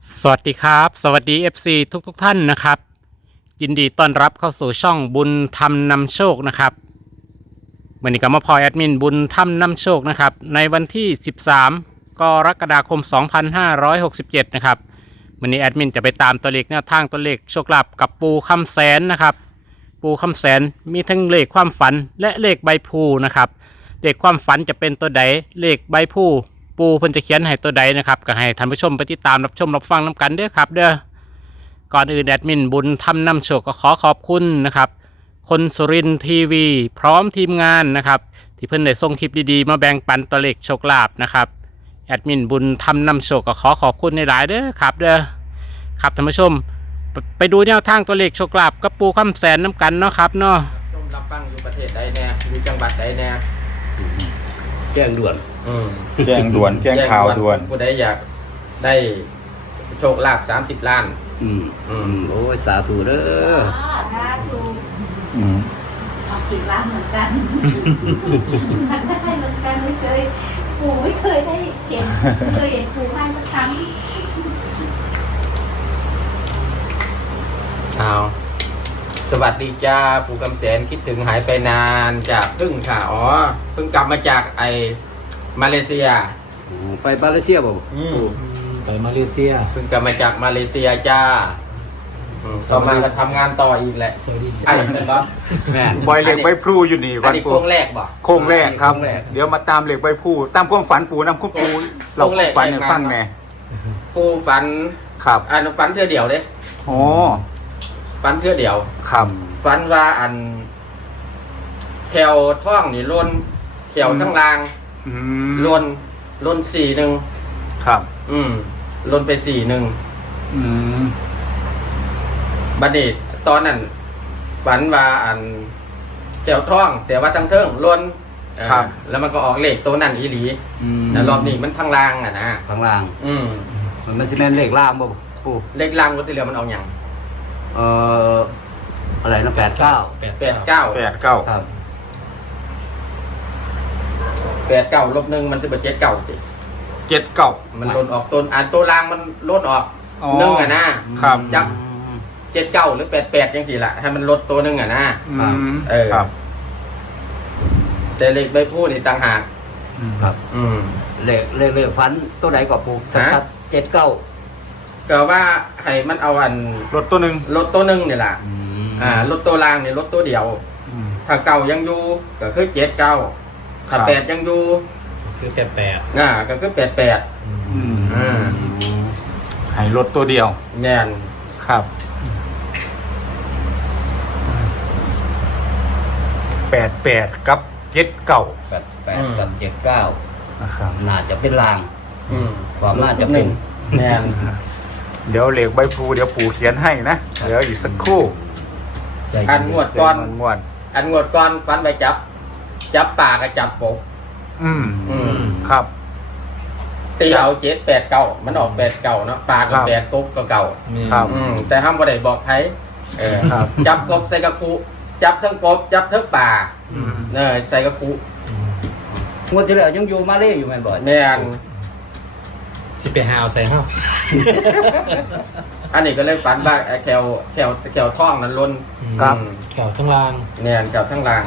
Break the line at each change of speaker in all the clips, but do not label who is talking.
สวัสดีครับสวัสดี FC ทุกท่านนะครับยินดีต้อนรับเข้าสู่ช่องบุญธรรมนำโชคนะครับวันนี้ก็มาพอแอดมินบุญธรรมนำโชคนะครับในวันที่13กรกฎาคม2567นะครับวันนี้แอดมินจะไปตามตัวเลขแนวทางตัวเลขโชคลาภกับปูคำแสนนะครับปูคำแสนมีทั้งเลขความฝันและเลขใบพลูนะครับเลขความฝันจะเป็นตัวใดเลขใบพลูปูเพิ่นจะเขียนให้ตัวใดนะครับก็ให้ท่านผู้ชมไปติดตามรับชมรับฟังน้ำกันเด้อครับเด้อก่อนอื่นแอดมินบุญทำนำโชคก็ขอขอบคุณนะครับคนสุรินทร์ทีวีพร้อมทีมงานนะครับที่เพิ่นได้ส่งคลิปดีๆมาแบ่งปันตัวเลขโชคลาภนะครับแอดมินบุญทำนำโชคก็ขอขอบคุณในหลายเด้อครับเด้อครับท่านผู้ชมไปดูแนวทางตัวเลขโชคลาภกับปูคำแสนน้ำกันเนาะครับเนาะ
ชมรับฟังอยู่ประเทศใดแน่อยู่จังหวัดใดแน่
แจ้งด่วน
แจ้งด่วนแจ้งข่าวด่วน
ผู้ใดอยากได้โชคลาภ30 ล้าน
โอ้ยสาธุเด้อ
สาธุ30 ล้านเหมือนกันมันได้เหมือนกันไม่เคยปู่ไม่เคยได้เห็นเคยเห็นปู่ให้สักครั้ง
สวัสดีจ้าปู่คำแสนคิดถึงหายไปนานจากเพิ่งค่ะเพิ่งกลับมาจากมาเลเซีย
ไปมาเลเซียบ่
ไปมาเลเซีย
เพิ่งกลับมาจากมาเลเซียจ้าต่อมาก็ทำงานต่ออีกแหละ
สวัสดีจ้า
เป็นบ่
แม่บอยเหล็กใบพลูอยู่นี่
วันปูโค้งแรกบ่
โค้งแรกครับเดี๋ยวมาตามเหล็กใบพลูตามความฝันปูน้ำคุบปูเราฝันในฟังแม่
ปูฝัน
ครับ
ฝันเท่าเดียวเด้
อ๋อ
ฝันเท่าเดียว
ครับ
ฝันว่าแถวท้องนี่ล้นแถวทั้งรางล้น4-1
ครับ
ล้นไป4-1บัดนี้ตอนนั้นฝันว่าแถวท้องแต่ว่าทั้งเทิงล้นแล้วมันก็ออกเลขตัวนั้นอีหลีแต่รอบนี้มันทั้งรางนะ
ทั้งรางมันไม่ใช่แม่นเลขล่างบ่ปู่
เลขรางก็ที่เหลือมันเอาอย่าง
อะไรนะ89
ครับ
89 -1มันจะเป็น79สิ
79
มันล้นออกตัวรางมันล้นออก1นะครับจับ79หรือ88จังซี่ล่ะให้มันลดตัว1
ครับ
แต่เลขใบพูนี่ต่างหาก
ครับเลขฟันตัวไหนก็ปู่ครับ79
ก็ว่าให้มันเอา
ลดตัว1
นี่ล่ะลดตัวรางนี่ลดตัวเดียวถ้าเก่ายังอยู่ก็คือ79ถ้า8ยังอยู่
คือ88
ก็คือ88
ให้ลดตัวเดียว
แม่น
ครับ88กับ79
กับ79
นะครับ
น่าจะเป็นรางความน่าจะเป็น
แม่น
เดี๋ยวเหล็กใบพลูเดี๋ยวปู่เขียนให้นะเดี๋ยวอีกสักครู่
งวดก่อนฟันไปจับป่ากับจับปก
ครับ
ตีเอา789มันออก89เนาะป่ากับ8กบก็เก่าแต่ห้ามบ่ได้บอกไผจับกบใส่กระคุจับทั้งกบจับทั้งป่าใส่กระคุ
งวดที่แล้วยังอยู่มาเลอยู่แม่นบ่
แม่น
สิไปหาเอาใส่เฮา
อันนี้ก็เลยฝันว่าแถวท้องนั้นล้น
แขวทั้งราง
เนี่ยแถวทั้งราง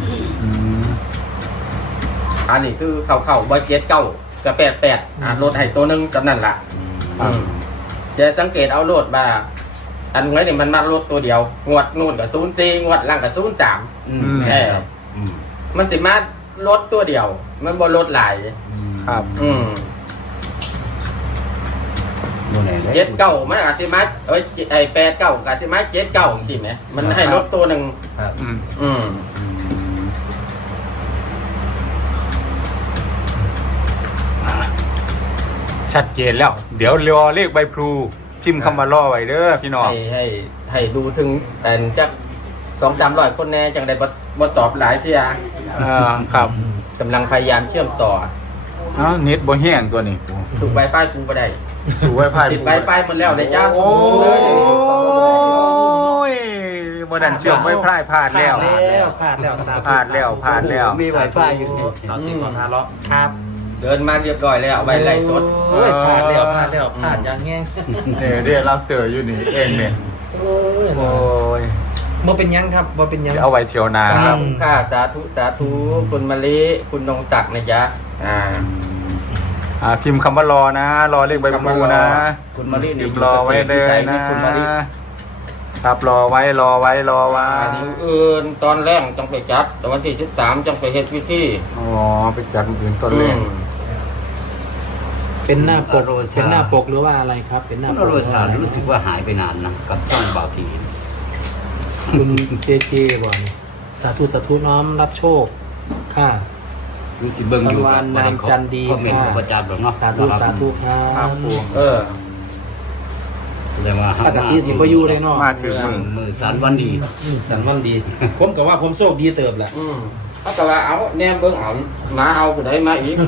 อันนี้คือเข้าบ่79กับ88ลดให้ตัวนึงจำนั่นล่ะจะสังเกตเอาโลดว่าอันไว้นี่มันมาลดตัวเดียวงวดนู่นกับ04งวดล่างกับ03มันสิมาลดตัวเดียวมันบ่ลดหลาย
ครับ
79มันอาจสิมา89ก็อาจสิมา79จังซี่แหมมันให้ลดตัวนึง
ชัดเจนแล้วเดี๋ยวรอเลขใบพลูพิมพ์คำว่าล่อไว้เด้อพี่น้อง
ให้ดูถึงจัก 200-300 คนแน่จังได้บ่ตอบหลายเที่ย
ครับ
กำลังพยายามเชื่อมต่อ
เน็ตบ่แห้งตัวนี้
สูบ Wi-Fi กูบ่ได้
สูบ Wi-Fi
ติด Wi-Fi หมดแล้วได้จ้า
โอ้ยบ่ดันเชื่อม Wi-Fi พลาดแล้ว
พลาดแล้ว
มี
Wi-Fi อยู่
สาวสิขอทาเลาะครับ
เดินมาเรียบร้อยแล้วเอาไว้ไล่สด
โอ้ยผ่านแล้วอย่างเงี้ย
เนี่ยเราเตออยู่นี่เองเนี่ย
โอ้ย
โอ้ย
บ่เป็นหยังครับบ่เป็นหยัง
เอาไว้เที่ยวนาครับ
ค่ะสาธุสาธุคุณมะลิคุณนงตักนะจ๊ะ
พิมพ์คำว่ารอนะ รอเลขใบพลูนะ
คุณมะลิ
พิมพ์รอไว้เลยนะ
คุณมะลิ
ครับรอไว้
อันนี้อื่นตอนแรกจังไปจัดแต่วันที่13จังไปเฮ็ดพิธี
อ๋อไปจัดอื่นต้นเลย
เป็นหน้าปกเป็นหน้าปกหรือว่าอะไรครับ เป็นหน้า
คุณ
ป
อก โรชารู้สึกว่าหายไปนานนะกับช่องบ่าวที
คุณเจบ่อนสาธุน้อมรับโชคค่ะ
รู้สึกเบิ่งอยู่
สวรรค์นามจันดี
คอมเมนต์
ค่ะ
ของอาจารย์แบบเนาะ
สาธุครั
ครับ
บ
ปู
แสดงว่า
ปกติสิบ่อยู่เลยเนาะ
มาถึงมือ
มือสารวันดี
สันวันดี ผมก็ว่าผมโชคดีเติบแหละ
เขาก็ว่าเอาแนมเบิ่งเอามาเอาผู้ใดมาอีก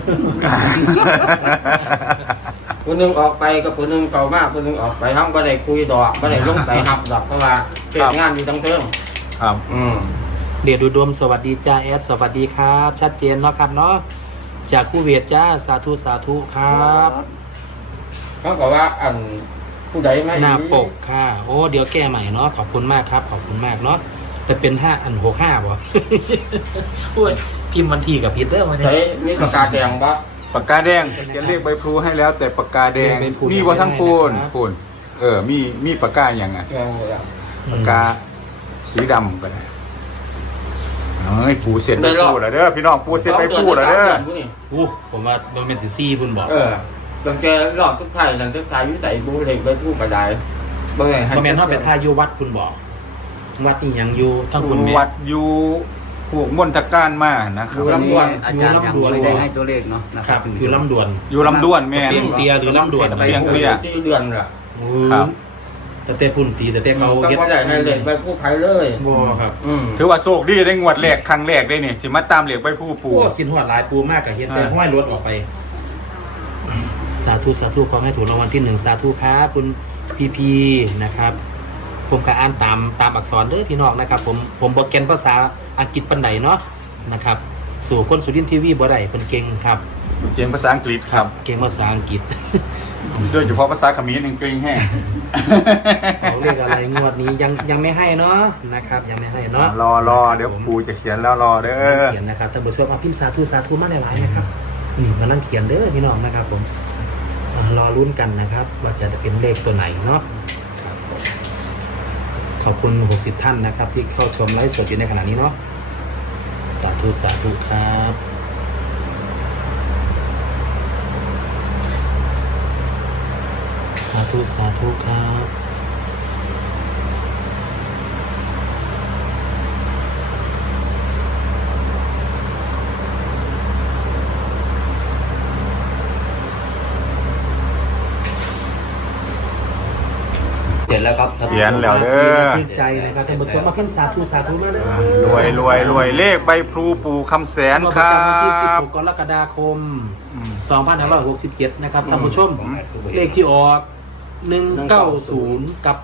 ผู้หนึงออกไปก็ผู้หนึงเข้ามาผู้หนึงออกไปเฮาบ่ได้คุยดอกบ่ได้ลงไปหับดอกเพราะว่าเฮ็ดงานอยู่ทั้งเทิง
ครับ
เดชอุดมสวัสดีจ้าแอดสวัสดีครับ ชัดเจนเนาะครับเนาะจากคูเวตจ้าสาธุครับ
เขาก็ว่าอันผู้ใดมาอีก
หน้าปกค่ะ โอ้เดี๋ยวแก้ใหม่เนาะขอบคุณมากครับขอบคุณมากเนาะแต่เป็น65บ่ โอ้ยพิมพ์วันที่กับพีเตอร์มาเนี่
ใช้
ย
มีปากกาแดงบ่
ปากกาแดงเขียนเลขใบพลูให้แล้ว แต่ปากกาแดง
ใบพลู
มีว่าทั้งปูน
ไม่ได้นะครับ
ปูนมีปากกาอย่างไง
แดงเลยอ่ะ
ปากกาสีดำก็ได้เฮ้ยปูเสร็จใบพลูแล้วเด้อพี่น้องปูเสร็จใบพลูแล้วเด้อ
อู้ผมว่ามันเป็นซี่บุญบอก
ตั้งแต่รอบทุกไทยหลังทุกไทยวิสัยบูเล็กไปพูดกระไดเบิ่งให้
บ่แม่นว่าไปท่าอยู่วัดคุณบอกวัดนี่ยังอยู่ทั้งคุณแม่
วัดอยู่พวกมณฑการมานะครับ
วันนี้อาจารย์ยังไม่ได้ให้ตัวเลขเนาะนะ
ครับอยู่ลำดวน
อยู่ลำด้วนแม่น
เปี้ยงเตียหรือลำดวน
เปี้ยงเตี้ย
ที่เดือนละ
ครับ
แต่แต่พุ่นตีแต่แต่เขา
ก็ว่าได้ให้เล็กไปพูดไทยเลย
บ่ครับ
ถือว่าโชคดีได้งวดแรกครั้งแรกได้นี่ที่มาตามเหล็กใบพลูปู
โอ้คิดฮอดหลายปูมากกับเฮ็ดไปห้อยรถออกไป สาธุขอให้ถูกรางวัลที่1สาธุครับคุณพีนะครับ ผมก็อ่านตามอักษรเด้อพี่น้องนะครับ ผมบ่เก่งภาษาอังกฤษปานใดเนาะนะครับ สู่คนสุรินทร์ทีวีบ่ได้เพิ่นเก่งครับ
เจนภาษาอังกฤษครับ
เก่งภาษาอังกฤษ
โดยเฉพาะภาษาเขมรอังกฤษแห้ง
เขาเรียกอะไรงวดนี้ยังไม่ให้เนาะนะครับ ยังไม่ให้เนาะ
รอเดี๋ยวปูจะเขียนแล้วรอเด้อ
เขียนนะครับท่านผู้ชมมาพิมพ์สาธุมาหลายๆนะครับมานั่งเขียนเด้อพี่น้องนะครับผมรอลุ้นกันนะครับ ว่าจะเป็นเลขตัวไหนเนาะขอบคุณ60ท่านนะครับ ที่เข้าชมไลฟ์สดอยู่ในขณะนี้เนาะสาธุครับสาธุครับ
เสร็จแล้วครับ
เขียนแล้วเด้อ
ดีใจนะครับท่านผู้ชมมาพิมพ์สาธุมาเด้อ
รวยเลขใบพลูปูคำแสนค
ประ
รั
จำวันที่
บ
16 กรกฎาคม 2567 นะครับท่านผู้ชม เลขที่ออก 190 กับ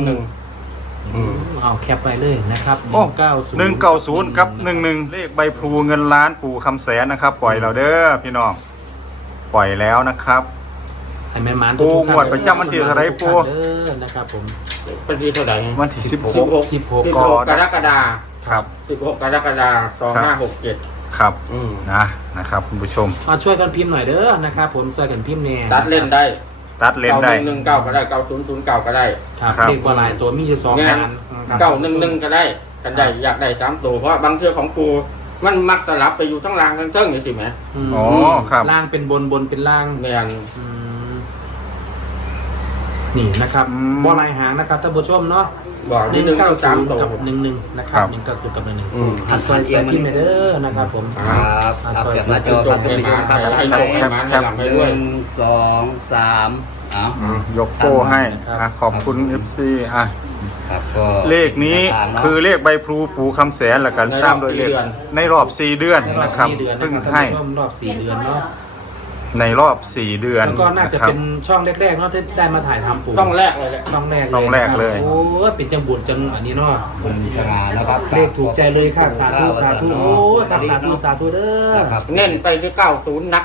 11เอาแคปไปเลยนะครับ
โอ้
190
190กับ11เลขใบพลูเงินล้านปูคำแสนนะครับ ปล่อยเราเด้อพี่น้องปล่อยแล้วนะครับ
ให้แม่หมาน
ปู
ทุกๆท่าน
งวดประจำวันที่เท่าไหร่ปู
เด้อนะครับผม
เป็นที่เท่าไหร่
วันที่
16
กรกฎา
ครับ
16กรกฎาคม2567
ครับนะครับคุณผู้ชม
มาช่วยกันพิมพ์หน่อยเด้อนะครับผมช่วยกันพิมพ์แน่
ตัดเล่นได้
ตัดเลนได้
9119ก็ได้9009ก็ได้
ครับ
ครับ
เลขว่าหลายตัวมีอยู่2
งาง
าน น
911ก็ได้กันได้อยากได้3ตัวเพราะบางเทื่อของปูมันมักสลับไปอยู่ทั้งล่างทั้งเทิงนี่สิแหม
อ๋อครับ
ล่างเป็นบนเป็นล่าง
แม่น
นี่นะครับบ่ลายหางนะครับท่านผู้ชมเนาะ
บอกนี่193ตัว
กับ11นะครับ190กับ11อัดซอยเสียพิมพ์เด้อนะครับผม
ครับครับแคปหน้าจอครับท่านผู้ชมครับ
ให้โชคให้หมาให้หลังไปด้วย
1 2 3เอา
ยกโป้ให้ขอบคุณ FC
ครับก็
เลขนี้คือเลขใบพลูปูคำแสนและกันตามโดยเลขในรอบ4เดือนนะครับ
4 เดือนนะ
เพิ่ง
ครับ
ให้
ท่านผู้ชมรอบ4 เดือนเนาะ
ในรอบ4เดือน
แล้วก็น่าจะ
นะครับ
เป็นช่องแรกๆเนาะที่ได้มาถ่ายทำปู่
ต้องแรกเลยแหละ
ช่องแรกเลย
ช่องแรกเลย
โอ้เป็นจังบุญจังอันนี้เนาะ
คุณสง่านะครับ
เลขถูกใจเลยค่ะสาธุโอ้ครับสาธุเด้อ
ครับ
เน้นไปที่90นัก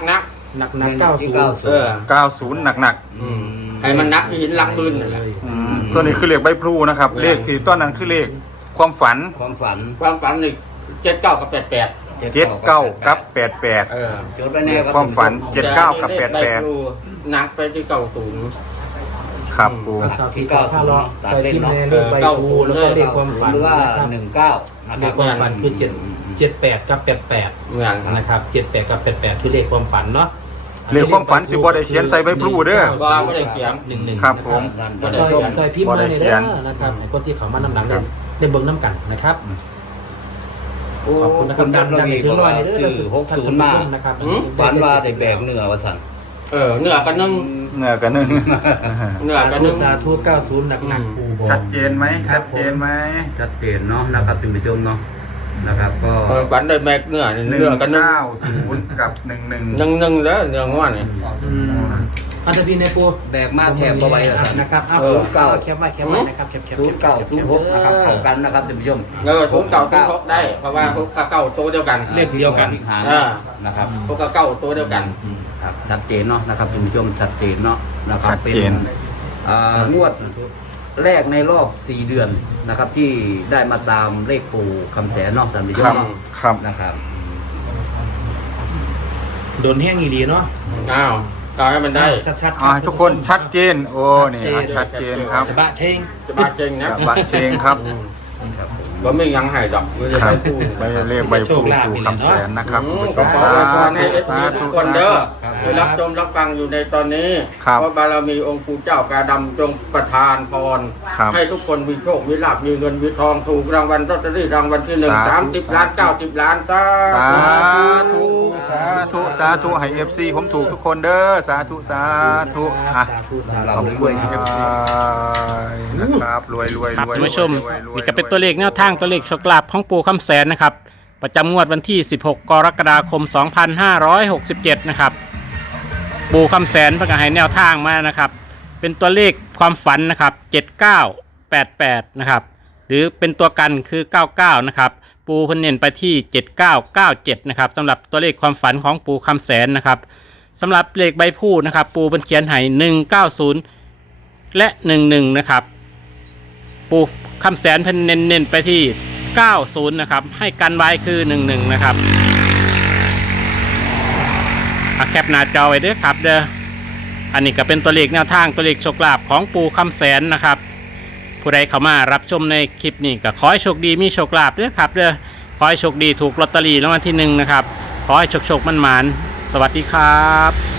หนักหนัก90
เออ
90หนัก
ให้มันนักที่หินลังบืนนั่นแหละ
ๆตัวนี้คือเลขใบพลูนะครับ เลขที่ต้นนั้นคือเลขความฝัน
ความฝัน
ความฝันนี่79กับ88
79กับ88
เออ
จดไว้แน่
ความฝัน 79กับ
เลขใบพลู
88
นักไปที่90
ครับปู
ภาษาสีถ้าเราใส่พิมพ์ในเลขใบภูแล้วก็เลขความฝัน
หรือว่า
นะครับ
19นะค
เล
รั
ข
บ
ความฝันคือ78กับ88
เหมือน
นะครับ78กับ88คือเลขความฝันเนาะ
เลขความฝันสิบ่ได้เขียนใส่ใบพลูเด้อ
บ่ได้เขียน
11
ครับผม
ซอยพิมพ์มาในเด้อนะครับให้คนที่เขามานำหลังได้เบิ่งน้ำกันนะครับ
โอ้
ขอบคุณนะครับ
ดั
ดันถึงร้อยในเด้อ
ซื้อ
ท่านผู้
60มา
ชมนะครับ
ฝันว่าได้แบกเนื้อว่าสั่น
เนื้อกันนึ่ง
เนื้อกันนึง
เนื้อกันนึ่ง
สาธุ90หนักๆปูบอก
ชัดเจนไหมชัดเจนไหม
ชัดเจนเนาะนะครับท่านผู้ชมเนาะนะครับก็
ฝันได้แบกเนื้อนี่เนื้อกันนึ่ง
190กับ11
นึ่งแล้วเนื้อง้อนี่
อันตรพีในปู
แบกมาแถบเอาไว้ว่าสั่น
นะครับเอา
เก้า
แคปไว้นะครับแคป
0906นะครับเข้ากันนะครับท่านผู้ชม
ทุกเก่าได้เพราะว่าทุกเก่าตัวเดียวกัน
เลขเดียวกัน
หารนะครับ
ทุกเก่าตัวเดียวกัน
ครับชัดเจนเนาะนะครับคุณผู้ชมชัดเจนเนาะนะครับ
ชัดเจน
งวดแรกในรอบ 4 เดือนนะครับ ที่ได้มาตามเลขปู่คำแสนเนาะท่านผู้ช
ครับ
ม
ครับ
นะครับ
โดนแห้งอีหลีเนาะ
อ้าวเอาให้มันได้
ชัดๆ
ทุกคนชัดเจนโอ้นี่ชัดเจนครับ
จะบะเชง
จะบาดเจงนะ
บะเชงครับ
ว่าไม่ยังหายดอกไม่จะ
ค
ไป
รับ
พูด
ใบเลขใบพลูปูคำแสนนะครับ
ขอ
สา
ขอให้
ธุ
เอฟ
สา
ซี
ธุ
ทุกคน
สา
เด้อ
ธุ
ที่รับชมรับฟังอยู่ในตอนนี้
ครับ
เพราะบารมีองค์ปู่เจ้ากาดำจงประทานพร
ครับ
ให้ทุกคนมีโชคมีลาภมีเงินมีทองถูกรางวัลลอตเตอรี่รางวัลที่
สาธุ
1 30 ล้าน 90 ล้านจ้า
สาธุสาธุสาธุให้ FC ผมถูกทุกคนเด้อสาธุสาธุอ่ะ
สาธุสา
ขอบ
ธุ
คุณครับนะครับรวยรวย
ครับ
รวย
ท่านผู้ชม
รวยรวย
นี่ก็เป็นตัวเลขแนวทางตัวเลขโชคลาภของปู่คำแสนนะครับประจำงวดวันที่ 16 กรกฎาคม 2567 นะครับปู่คำแสนประกาศให้แนวทางมานะครับเป็นตัวเลขความฝันนะครับ7988นะครับหรือเป็นตัวกันคือ99นะครับปูเพิ่นเน้นไปที่7997นะครับสำหรับตัวเลขความฝันของปู่คำแสนนะครับสำหรับเลขใบพูดนะครับปูเพิ่นเขียนให้190และ11นะครับปูคำแสนเพิ่นเน้นไปที่90นะครับให้กันไว้คือ11นะครับแคปหน้าจอไว้ด้วยครับเด้ออันนี้ก็เป็นตัวเลขแนวทางตัวเลขโชคลาภของปู่คำแสนนะครับผู้ใดเข้ามารับชมในคลิปนี้ก็ขอให้โชคดีมีโชคลาภด้วยครับเด้อขอให้โชคดีถูกลอตเตอรี่รางวัลที่1นะครับขอให้โชคมันหมานสวัสดีครับ